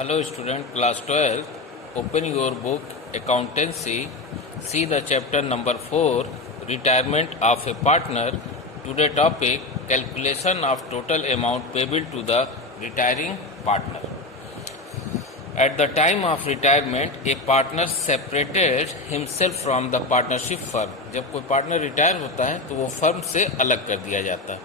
Hello student, class 12. Open your book Accountancy. See the chapter number 4, Retirement of a Partner. Today topic, Calculation of total amount payable to the retiring partner. At the time of retirement, a partner separated himself from the partnership firm. जब कोई partner retire होता है तो वो firm से अलग कर दिया जाता है.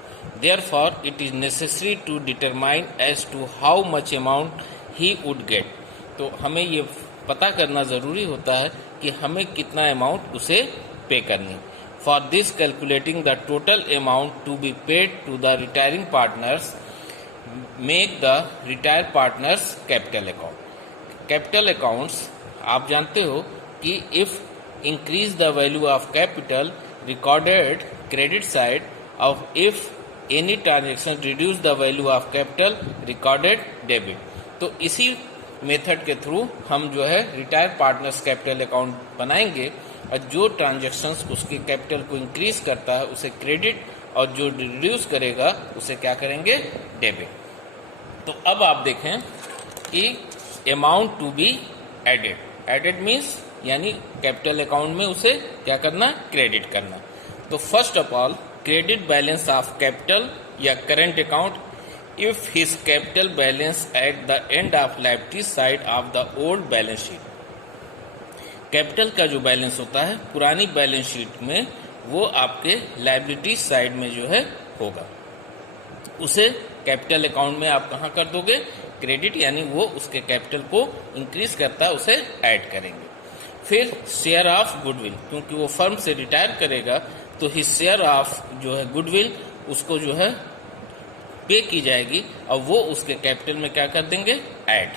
Therefore, it is necessary to determine as to how much amount he would get. तो हमें ये पता करना ज़रूरी होता है कि हमें कितना अमाउंट उसे पे करनी. For this, calculating the total amount to be paid to the retiring partners, make the retired partners capital account. Capital accounts आप जानते हो कि if increase the value of capital recorded credit side of if any transaction reduce the value of capital recorded debit. तो इसी method के through हम जो है रिटायर पार्टनर्स कैपिटल अकाउंट बनाएंगे और जो ट्रांजेक्शन्स उसके कैपिटल को इंक्रीज करता है उसे क्रेडिट और जो रिड्यूस करेगा उसे क्या करेंगे, डेबिट. तो अब आप देखें कि amount to be added. Added means यानी कैपिटल अकाउंट में उसे क्या करना, क्रेडिट करना. तो first of all credit balance of capital या current account if his capital balance at the end of liability side of the old balance sheet. Capital का जो बैलेंस होता है पुरानी बैलेंस शीट में वो आपके लायबिलिटी साइड में जो है होगा, उसे कैपिटल अकाउंट में आप कहाँ कर दोगे, क्रेडिट. यानी वो उसके कैपिटल को इंक्रीज करता है उसे ऐड करेंगे. फिर शेयर ऑफ गुडविल, क्योंकि वो फर्म से रिटायर करेगा तो हिज शेयर ऑफ जो है गुडविल उसको जो है पे की जाएगी और वो उसके कैपिटल में क्या कर देंगे, ऐड.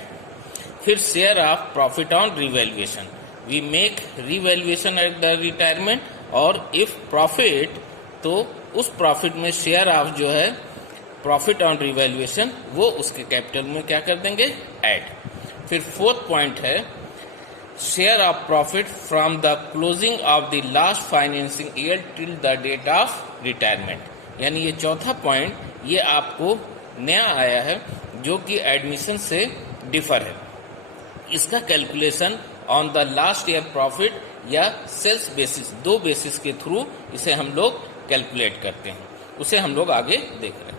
फिर share of profit on revaluation, we make revaluation at the retirement और इफ प्रॉफिट तो उस प्रॉफिट में शेयर ऑफ जो है प्रॉफिट ऑन रिवैल्यूएशन वो उसके कैपिटल में क्या कर देंगे, ऐड. फिर फोर्थ पॉइंट है share of profit from the closing of the last financing year till the date of retirement. यानी ये चौथा पॉइंट ये आपको नया आया है जो कि एडमिशन से डिफर है. इसका calculation on the last year profit या सेल्स बेसिस, दो बेसिस के थ्रू इसे हम लोग कैलकुलेट करते हैं, उसे हम लोग आगे देख रहे हैं.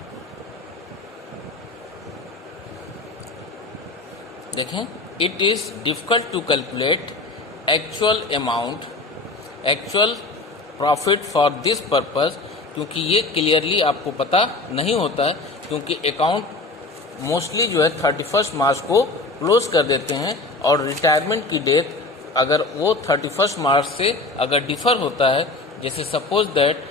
देखें, it is difficult to calculate actual amount, actual profit for this purpose, क्योंकि ये क्लियरली आपको पता नहीं होता है, क्योंकि अकाउंट मोस्टली जो है 31 मार्च को क्लोज कर देते हैं और रिटायरमेंट की डेट अगर वो 31 मार्च से अगर डिफर होता है, जैसे suppose that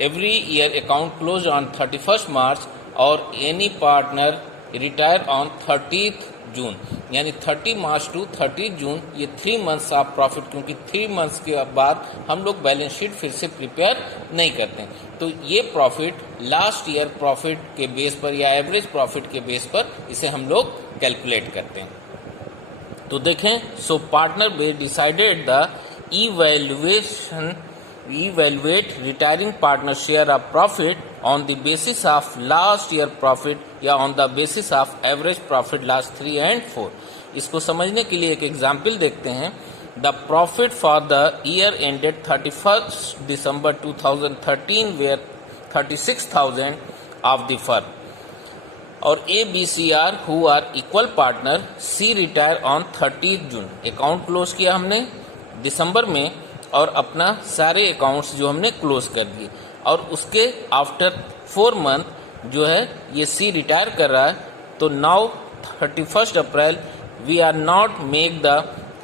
every year account close on 31 मार्च और एनी पार्टनर रिटायर ऑन 30 जून, यानी 30 मार्च टू 30 जून, ये 3 मंथ्स ऑफ प्रॉफिट, क्योंकि 3 मंथ्स के बाद हम लोग बैलेंस शीट फिर से प्रिपेयर नहीं करते हैं. तो ये प्रॉफिट लास्ट ईयर प्रॉफिट के बेस पर या एवरेज प्रॉफिट के बेस पर इसे हम लोग कैलकुलेट करते हैं. तो देखें, सो partner be decided the evaluate retiring partner share of profit on the basis of last year profit या on the basis of average profit last 3 and 4. इसको समझने के लिए एक एग्जाम्पल देखते हैं. The profit for the year ended 31st December 2013 were 36,000 of the firm और A, B, C are who are equal partner. C retire on 30th June. Account close किया हमने दिसंबर में और अपना सारे अकाउंट्स जो हमने क्लोज कर दिए और उसके आफ्टर 4 मंथ जो है ये सी रिटायर कर रहा है. तो now 31 April we are not make the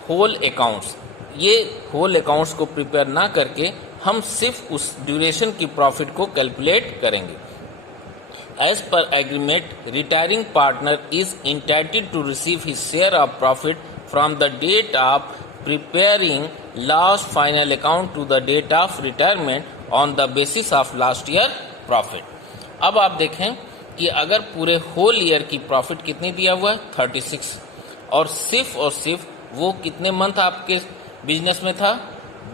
whole accounts, ये होल अकाउंट्स को प्रिपेयर ना करके हम सिर्फ उस ड्यूरेशन की प्रॉफिट को कैलकुलेट करेंगे. As per agreement retiring partner is entitled to receive his share of profit from the date of preparing last final account to the date of retirement on the basis of last year profit. अब आप देखें कि अगर पूरे whole year की profit कितनी दिया हुआ है 36 और सिर्फ वो कितने मंथ आपके बिजनेस में था,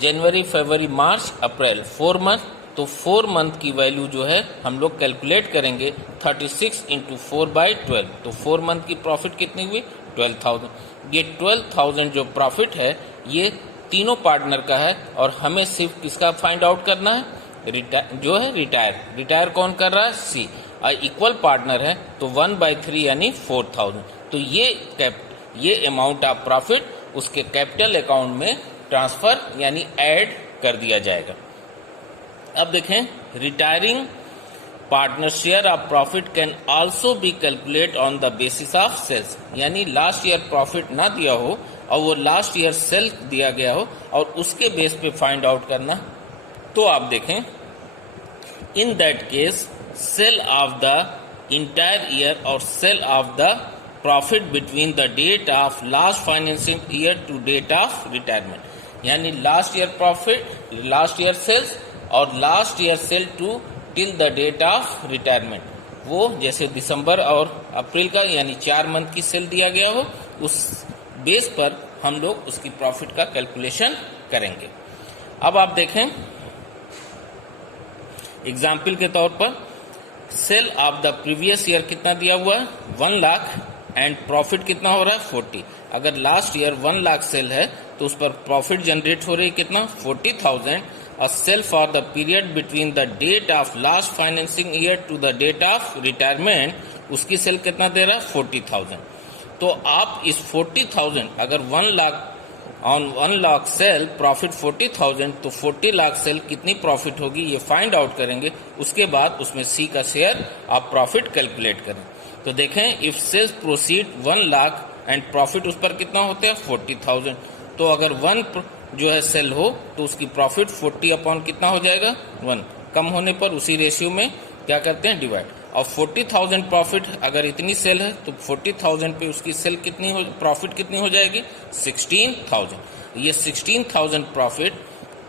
जनवरी फरवरी मार्च अप्रैल, 4 मंथ, तो 4 मंथ की वैल्यू जो है हम लोग कैलकुलेट करेंगे 36 इंटू 4/12। तो 4 मंथ की प्रॉफिट कितनी हुई? 12,000। ये 12,000 जो प्रॉफिट है ये तीनों पार्टनर का है और हमें सिर्फ किसका फाइंड आउट करना है? रिटायर कौन कर रहा है? सी। इक्वल पार्टनर है तो 1/3 यानी 4,000। तो ये अमाउंट ऑफ प्रॉफिट उसके कैपिटल अकाउंट में ट्रांसफर यानी ऐड कर दिया जाएगा। अब देखें, retiring partner share of profit can also be calculate on the basis of sales. यानी लास्ट ईयर प्रॉफिट ना दिया हो और वो लास्ट ईयर सेल दिया गया हो और उसके बेस पे फाइंड आउट करना। तो आप देखें, in that case sale of the entire year और sale of the profit between the date of last financing year to date of retirement. यानी last year profit, last year sales और last year sale to till the date of retirement. वो जैसे दिसंबर और अप्रैल का यानी 4 month की cell दिया गया हो, उस बेस पर हम लोग उसकी प्रॉफिट का कैलकुलेशन करेंगे। अब आप देखें, एग्जाम्पल के तौर पर sale of the previous year कितना दिया हुआ है? 1 लाख एंड प्रॉफिट कितना हो रहा है? 40। अगर लास्ट ईयर 1 लाख सेल है तो उस पर प्रॉफिट जनरेट हो रही है कितना? 40,000। और sale for the period between the date of last financing year to the date of retirement, उसकी सेल कितना दे रहा है? 40,000। तो आप इस 40,000 अगर 1 lakh on 1 lakh sale profit 40,000 तो 40 लाख सेल कितनी प्रॉफिट होगी ये फाइंड आउट करेंगे। उसके बाद उसमें सी का शेयर आप प्रॉफिट कैलकुलेट करें। तो देखें, if sales proceed 1 lakh and profit उस पर कितना होता है? 40,000। तो अगर 1 जो है सेल हो तो उसकी प्रॉफिट 40 अपॉन कितना हो जाएगा? 1। कम होने पर उसी रेशियो में क्या करते हैं? डिवाइड। और 40,000 प्रॉफिट अगर इतनी सेल है तो 40,000 पे उसकी सेल कितनी हो, प्रॉफिट कितनी हो जाएगी? 16,000। ये 16,000 प्रॉफिट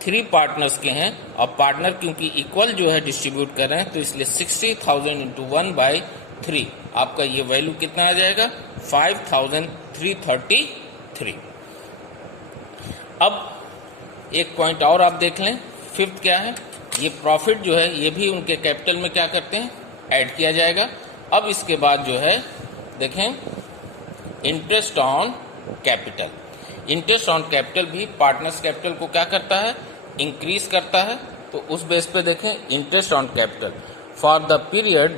3 पार्टनर्स के हैं और पार्टनर क्योंकि इक्वल जो है डिस्ट्रीब्यूट कर रहे हैं तो इसलिए 60,000 इंटू 1/3 आपका ये वैल्यू कितना आ जाएगा? 5,333। अब एक पॉइंट और आप देख लें, 5th क्या है? ये प्रॉफिट जो है ये भी उनके कैपिटल में क्या करते हैं? ऐड किया जाएगा। अब इसके बाद जो है देखें, interest on capital. Interest on capital भी पार्टनर्स कैपिटल को क्या करता है? इंक्रीज करता है। तो उस बेस पे देखें, interest on capital for the period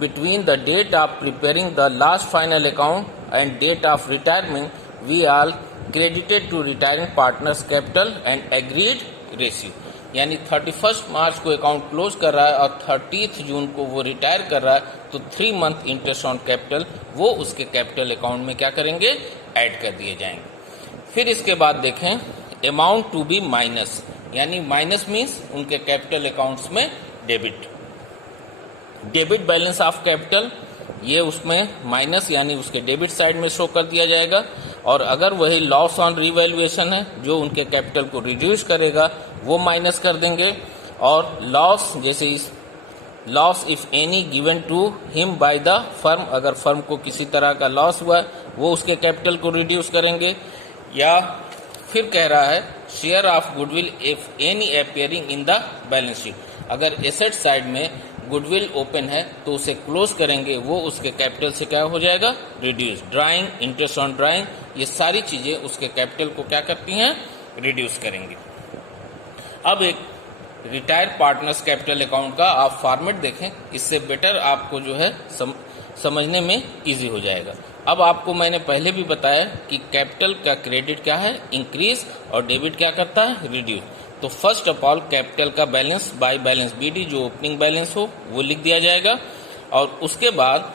between the date of preparing the last final account and date of retirement we are credited to retiring partners capital and agreed ratio. यानी 31 मार्च को account close कर रहा है और 30 जून को वो retire कर रहा है तो 3 मंथ इंटरेस्ट ऑन कैपिटल वो उसके कैपिटल अकाउंट में क्या करेंगे? ऐड कर दिए जाएंगे। फिर इसके बाद देखें, अमाउंट टू बी माइनस। यानी माइनस मीन्स उनके कैपिटल अकाउंट्स में डेबिट बैलेंस ऑफ कैपिटल, ये उसमें माइनस यानी उसके डेबिट साइड में शो कर दिया जाएगा। और अगर वही लॉस ऑन रिवैल्यूएशन है जो उनके कैपिटल को रिड्यूस करेगा वो माइनस कर देंगे। और लॉस जैसे इस loss if any given to him by the firm, अगर फर्म को किसी तरह का लॉस हुआ वो उसके कैपिटल को रिड्यूस करेंगे। या फिर कह रहा है share of goodwill if any appearing in the balance sheet, अगर एसेट साइड में गुडविल ओपन है तो उसे क्लोज करेंगे, वो उसके कैपिटल से क्या हो जाएगा? Reduce. Drawing, interest on drawing, ये सारी चीजें उसके कैपिटल को क्या करती हैं? रिड्यूस करेंगे। अब एक रिटायर्ड पार्टनर्स कैपिटल अकाउंट का आप फॉर्मेट देखें, इससे बेटर आपको जो है समझने में इजी हो जाएगा। अब आपको मैंने पहले भी बताया कि कैपिटल का क्रेडिट क्या है? इंक्रीज, और डेबिट क्या करता है? रिड्यूस। तो फर्स्ट ऑफ ऑल कैपिटल का बैलेंस बाय बैलेंस बीडी जो ओपनिंग बैलेंस हो वो लिख दिया जाएगा। और उसके बाद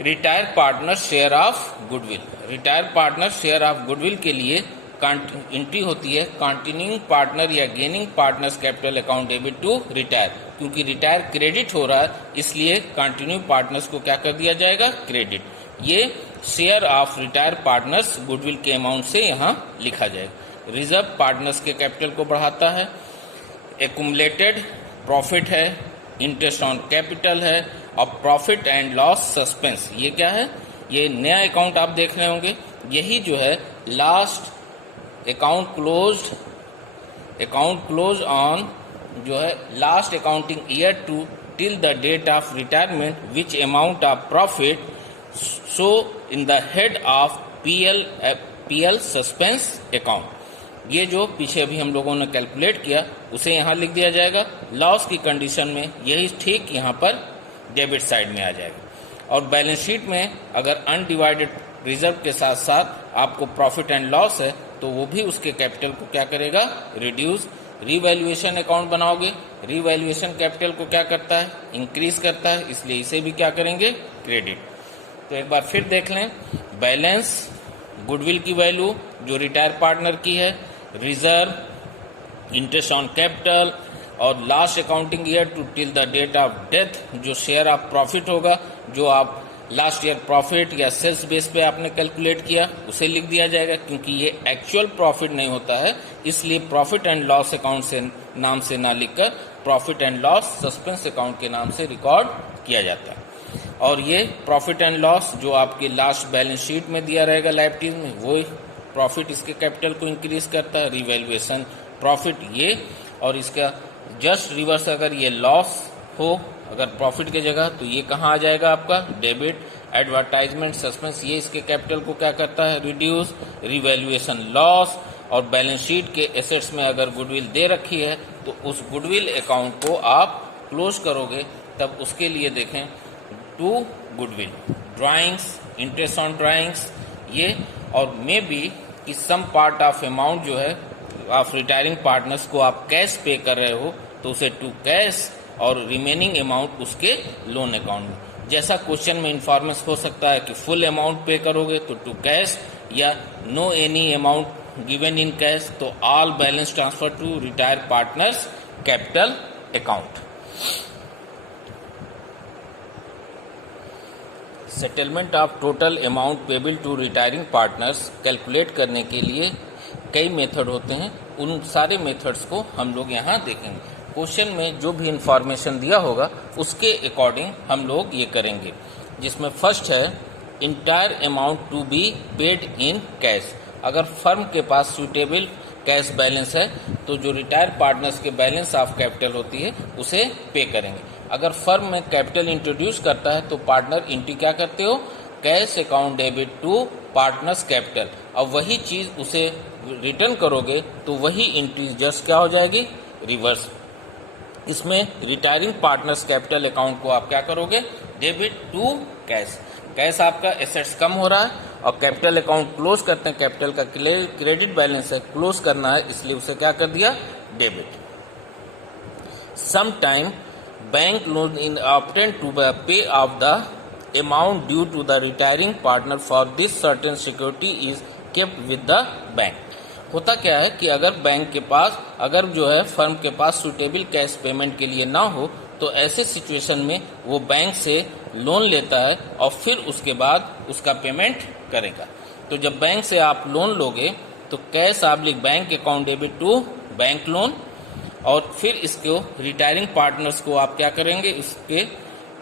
retire partner share of goodwill, retire partner share of goodwill के लिए एंट्री होती है कंटिन्यूइंग पार्टनर या gaining partners capital account debit to retire. क्योंकि रिटायर क्रेडिट हो रहा है इसलिए कंटिन्यू पार्टनर्स को क्या कर दिया जाएगा? क्रेडिट। ये share of retire partners goodwill के अमाउंट से यहाँ लिखा जाएगा। रिजर्व पार्टनर्स के कैपिटल को बढ़ाता है। एक्युमुलेटेड प्रॉफिट है, इंटरेस्ट ऑन कैपिटल है, और प्रॉफिट एंड लॉस सस्पेंस, ये क्या है? ये नया अकाउंट आप देख रहे होंगे, यही जो है last account closed account close on जो है last accounting year to till the date of retirement which amount of profit so in the head of PL suspense account. ये जो पीछे अभी हम लोगों ने कैलकुलेट किया उसे यहाँ लिख दिया जाएगा। लॉस की कंडीशन में यही ठीक यहाँ पर डेबिट साइड में आ जाएगा। और बैलेंस शीट में अगर अनडिवाइडेड रिजर्व के साथ साथ आपको प्रॉफिट एंड लॉस है तो वो भी उसके कैपिटल को क्या करेगा, रिड्यूस। रीवैल्यूएशन अकाउंट बनाओगे, रीवैल्यूएशन कैपिटल को क्या करता है, इंक्रीज करता है, इसलिए इसे भी क्या करेंगे, क्रेडिट। तो एक बार फिर देख लें, बैलेंस गुडविल की वैल्यू जो रिटायर पार्टनर की है, रिजर्व, इंटरेस्ट ऑन कैपिटल और last accounting year to till the date of death जो शेयर ऑफ प्रॉफिट होगा, जो आप लास्ट ईयर प्रॉफिट या सेल्स बेस पे आपने कैलकुलेट किया उसे लिख दिया जाएगा। क्योंकि ये एक्चुअल प्रॉफिट नहीं होता है, इसलिए प्रॉफिट एंड लॉस अकाउंट से नाम से ना लिखकर profit and loss suspense account के नाम से रिकॉर्ड किया जाता है। और ये प्रॉफिट एंड लॉस जो आपके लास्ट बैलेंस शीट में दिया रहेगा लायबिलिटीज में, वो प्रॉफिट इसके कैपिटल को इंक्रीज करता है, रिवैल्यूएशन प्रॉफिट ये, और इसका जस्ट रिवर्स अगर ये लॉस हो अगर प्रॉफिट की जगह तो ये कहाँ आ जाएगा आपका, डेबिट। एडवर्टाइजमेंट सस्पेंस ये इसके कैपिटल को क्या करता है, रिड्यूस। Revaluation loss. और बैलेंस शीट के एसेट्स में अगर गुडविल दे रखी है तो उस गुडविल अकाउंट को आप क्लोज करोगे, तब उसके लिए देखें to goodwill, drawings, interest on drawings ये, और मे बी कि सम पार्ट ऑफ अमाउंट जो है ऑफ रिटायरिंग पार्टनर्स को आप कैश पे कर रहे हो तो उसे टू कैश, और रिमेनिंग अमाउंट उसके लोन अकाउंट में। जैसा क्वेश्चन में इंफॉर्मेशन हो सकता है कि फुल अमाउंट पे करोगे तो टू कैश, या no any amount given in cash तो all balance transfer to retire partners capital account. Settlement of total amount payable to retiring partners calculate करने के लिए कई मेथड होते हैं, उन सारे मेथड्स को हम लोग यहाँ देखेंगे। क्वेश्चन में जो भी इंफॉर्मेशन दिया होगा उसके अकॉर्डिंग हम लोग ये करेंगे, जिसमें फर्स्ट है entire amount to be paid in cash. अगर फर्म के पास सूटेबल कैश बैलेंस है तो जो रिटायर पार्टनर्स के बैलेंस ऑफ कैपिटल होती है उसे पे करेंगे। अगर फर्म में कैपिटल इंट्रोड्यूस करता है तो पार्टनर एंट्री क्या करते हो, cash account debit to partners capital. अब वही चीज उसे रिटर्न करोगे तो वही एंट्री जस्ट क्या हो जाएगी, रिवर्स। इसमें रिटायरिंग पार्टनर्स कैपिटल अकाउंट को आप क्या करोगे, डेबिट टू कैश। कैश आपका एसेट्स कम हो रहा है और कैपिटल अकाउंट क्लोज करते हैं, कैपिटल का क्रेडिट बैलेंस है, क्लोज करना है, इसलिए उसे क्या कर दिया, debit. Some time bank loan in obtain to pay off the amount due to the retiring partner for this certain security is kept with the bank. होता क्या है कि अगर बैंक के पास, अगर जो है फर्म के पास सूटेबल कैश पेमेंट के लिए ना हो तो ऐसे सिचुएशन में वो बैंक से लोन लेता है और फिर उसके बाद उसका पेमेंट करेगा। तो जब बैंक से आप लोन लोगे तो cash oblique bank account debit to bank loan, और फिर इसको रिटायरिंग पार्टनर्स को आप क्या करेंगे, इसके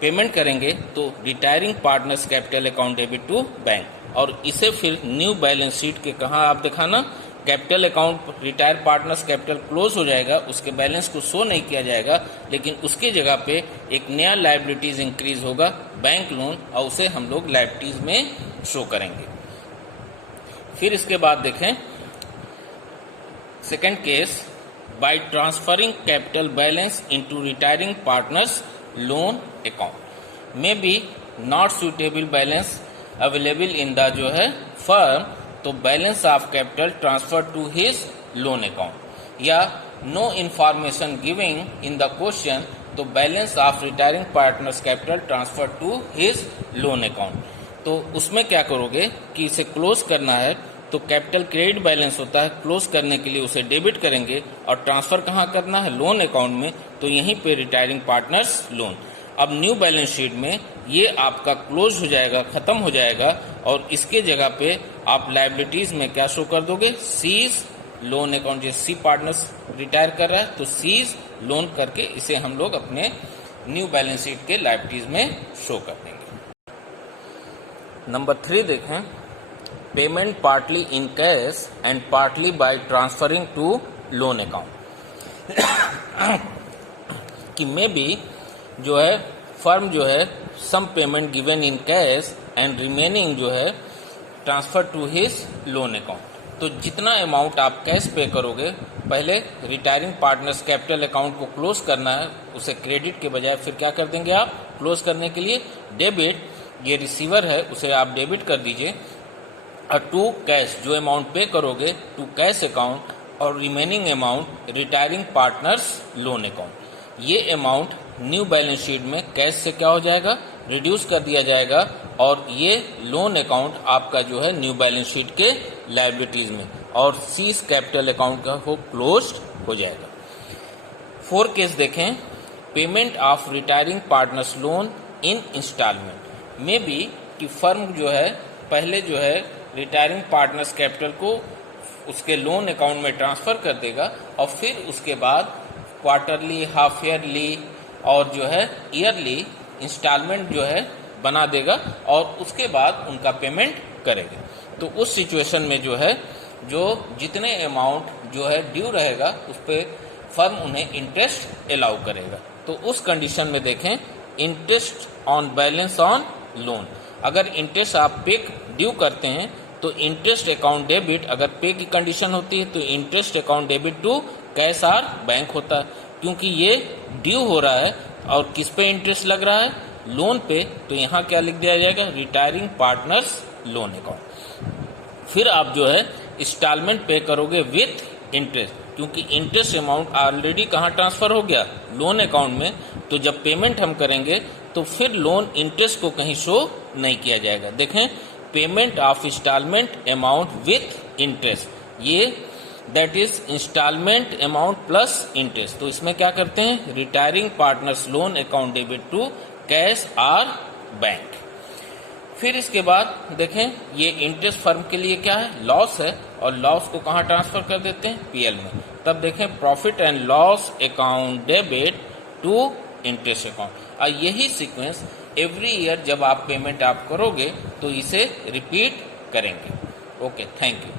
पेमेंट करेंगे तो retiring partners capital account debit to bank. और इसे फिर न्यू बैलेंस शीट के कहाँ आप दिखाना, capital account retire partners capital close हो जाएगा, उसके बैलेंस को शो नहीं किया जाएगा, लेकिन उसके जगह पे एक नया लायबिलिटीज इंक्रीज होगा, बैंक लोन, और उसे हम लोग लायबिलिटीज में शो करेंगे। फिर इसके बाद देखें second case, by transferring capital balance into retiring partners loan account may be not suitable balance available in the जो है फर्म, तो balance of capital transfer to his loan account, या no information giving in the question तो balance of retiring partners capital transfer to his loan account. तो उसमें क्या करोगे कि इसे क्लोज करना है तो कैपिटल क्रेडिट बैलेंस होता है, क्लोज करने के लिए उसे डेबिट करेंगे और ट्रांसफर कहाँ करना है, लोन अकाउंट में, तो यहीं पे रिटायरिंग पार्टनर्स लोन। अब न्यू बैलेंस शीट में ये आपका क्लोज हो जाएगा, खत्म हो जाएगा, और इसके जगह पे आप लायबिलिटीज में क्या शो कर दोगे, सीज लोन अकाउंट। जैसे सी पार्टनर्स रिटायर कर रहा है तो सीज लोन करके इसे हम लोग अपने न्यू बैलेंस शीट के लायबिलिटीज में शो कर देंगे। नंबर 3 देखें, payment partly in cash and partly by transferring to loan account. कि मे बी जो है फर्म जो है some payment given in cash and remaining जो है transfer to his loan account. तो जितना अमाउंट आप कैश पे करोगे, पहले रिटायरिंग पार्टनर्स कैपिटल अकाउंट को क्लोज करना है, उसे क्रेडिट के बजाय फिर क्या कर देंगे आप, क्लोज करने के लिए डेबिट, ये रिसीवर है उसे आप डेबिट कर दीजिए, और टू कैश जो अमाउंट पे करोगे टू कैश अकाउंट, और remaining amount retiring partners loan account. ये अमाउंट न्यू बैलेंस शीट में कैश से क्या हो जाएगा, रिड्यूस कर दिया जाएगा, और ये लोन अकाउंट आपका जो है न्यू बैलेंस शीट के लायबिलिटीज में और सीज कैपिटल अकाउंट का वो क्लोज्ड हो जाएगा। 4 केस देखें। Payment of retiring partners loan in installment में भी कि फर्म जो है पहले जो है रिटायरिंग पार्टनर्स कैपिटल को उसके लोन अकाउंट में ट्रांसफर कर देगा, और फिर उसके बाद क्वार्टरली, हाफ ईयरली और जो है ईयरली इंस्टॉलमेंट जो है बना देगा, और उसके बाद उनका पेमेंट करेगा। तो उस सिचुएशन में जो है जो जितने अमाउंट जो है ड्यू रहेगा उस पर फर्म उन्हें इंटरेस्ट अलाउ करेगा। तो उस कंडीशन में देखें, interest on balance on loan, अगर इंटरेस्ट आप पे ड्यू करते हैं तो इंटरेस्ट अकाउंट डेबिट, अगर पे की कंडीशन होती है तो interest account debit to cash or bank होता है, क्योंकि ये ड्यू हो रहा है और किस पे इंटरेस्ट लग रहा है, लोन पे, तो यहाँ क्या लिख दिया जाएगा, रिटायरिंग पार्टनर्स लोन अकाउंट। फिर आप जो है इंस्टॉलमेंट पे करोगे विथ इंटरेस्ट, क्योंकि इंटरेस्ट अमाउंट ऑलरेडी कहाँ ट्रांसफर हो गया, लोन अकाउंट में, तो जब पेमेंट हम करेंगे तो फिर लोन इंटरेस्ट को कहीं शो नहीं किया जाएगा। देखें, payment of instalment amount with interest, ये that is instalment amount plus interest. तो इसमें क्या करते हैं, retiring partners loan account debit to cash or bank. फिर इसके बाद देखें, ये इंटरेस्ट फर्म के लिए क्या है, लॉस है, और लॉस को कहाँ ट्रांसफर कर देते हैं, पीएल में। तब देखें, profit and loss account debit to interest account. और यही सीक्वेंस एवरी ईयर जब आप पेमेंट आप करोगे तो इसे रिपीट करेंगे। Okay, thank you.